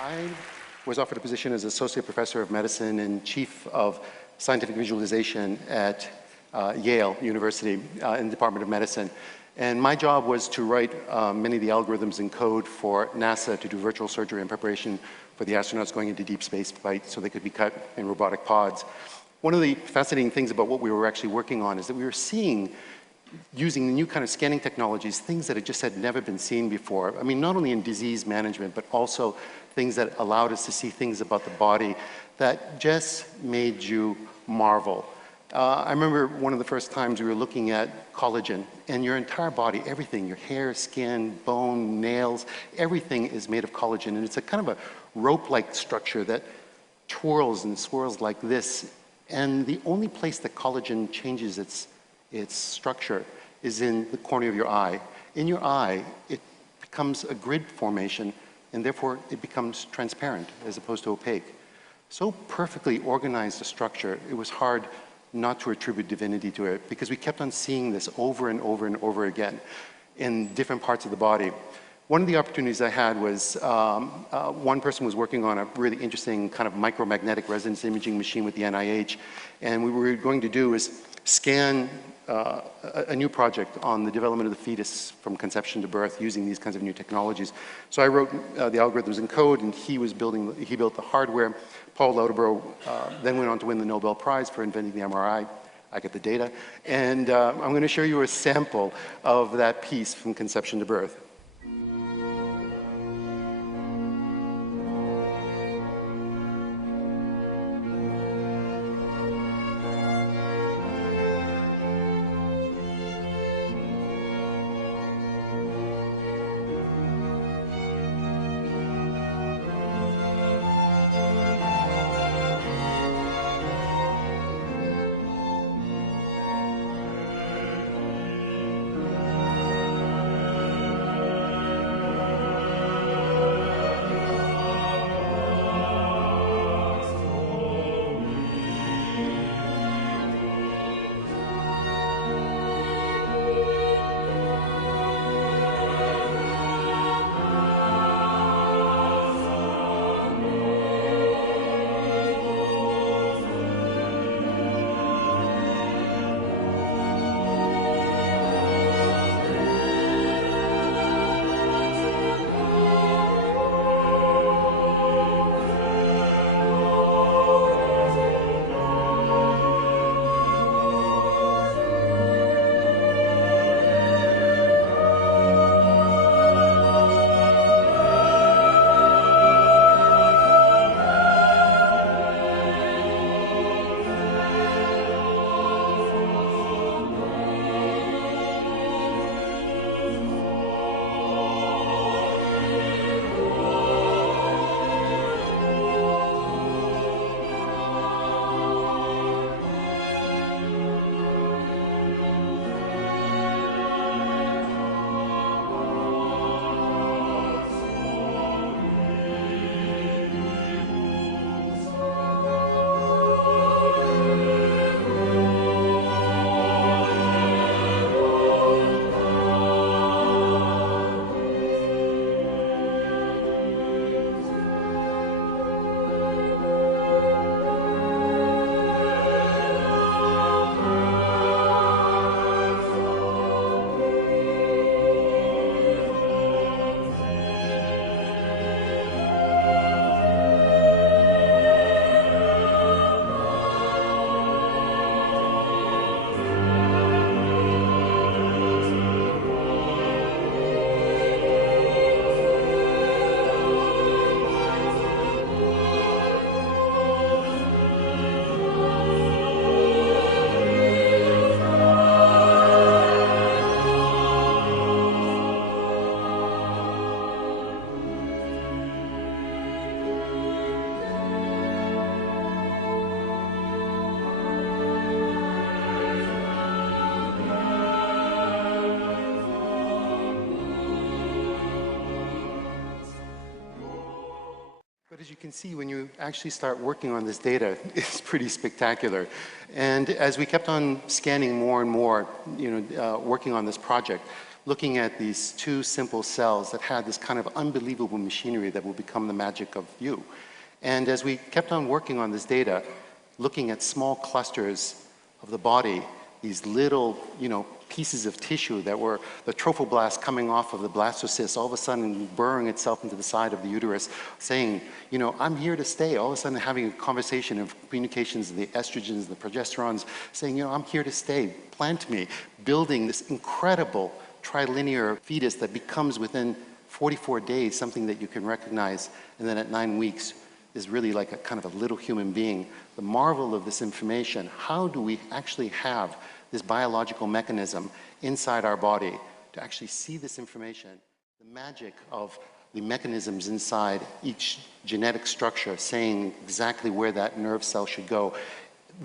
I was offered a position as Associate Professor of Medicine and Chief of Scientific Visualization at Yale University in the Department of Medicine. And my job was to write many of the algorithms and code for NASA to do virtual surgery in preparation for the astronauts going into deep space flight so they could be cut in robotic pods. One of the fascinating things about what we were actually working on is that we were seeing, using the new kind of scanning technologies, things that had never been seen before. I mean, not only in disease management, but also things that allowed us to see things about the body that just made you marvel. I remember one of the first times we were looking at collagen, and your entire body, everything, your hair, skin, bone, nails, everything is made of collagen, and it's a kind of a rope-like structure that twirls and swirls like this, and the only place that collagen changes its structure is in the cornea of your eye. In your eye, it becomes a grid formation, and therefore it becomes transparent as opposed to opaque. So perfectly organized a structure, it was hard not to attribute divinity to it, because we kept on seeing this over and over and over again in different parts of the body. One of the opportunities I had was one person was working on a really interesting kind of micromagnetic resonance imaging machine with the NIH, and what we were going to do is scan a new project on the development of the fetus from conception to birth using these kinds of new technologies. So I wrote the algorithms and code, and he built the hardware. Paul Lauterborough then went on to win the Nobel Prize for inventing the MRI. I get the data. And I'm going to show you a sample of that piece from conception to birth. But as you can see, when you actually start working on this data, it's pretty spectacular. And as we kept on scanning more and more, working on this project, looking at these two simple cells that had this kind of unbelievable machinery that will become the magic of you. And as we kept on working on this data, looking at small clusters of the body, these little, pieces of tissue that were the trophoblast coming off of the blastocyst, all of a sudden burrowing itself into the side of the uterus, saying, I'm here to stay. All of a sudden having a conversation of communications of the estrogens, the progesterones, saying, I'm here to stay, plant me, building this incredible trilinear fetus that becomes within 44 days something that you can recognize, and then at 9 weeks is really like a kind of a little human being. The marvel of this information, how do we actually have this biological mechanism inside our body to actually see this information, the magic of the mechanisms inside each genetic structure saying exactly where that nerve cell should go.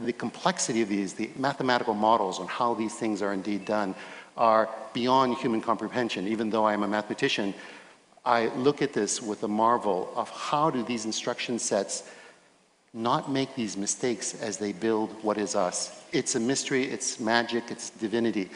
The complexity of these, the mathematical models on how these things are indeed done are beyond human comprehension. Even though I am a mathematician, I look at this with a marvel of how do these instruction sets not make these mistakes as they build what is us. It's a mystery, it's magic, it's divinity.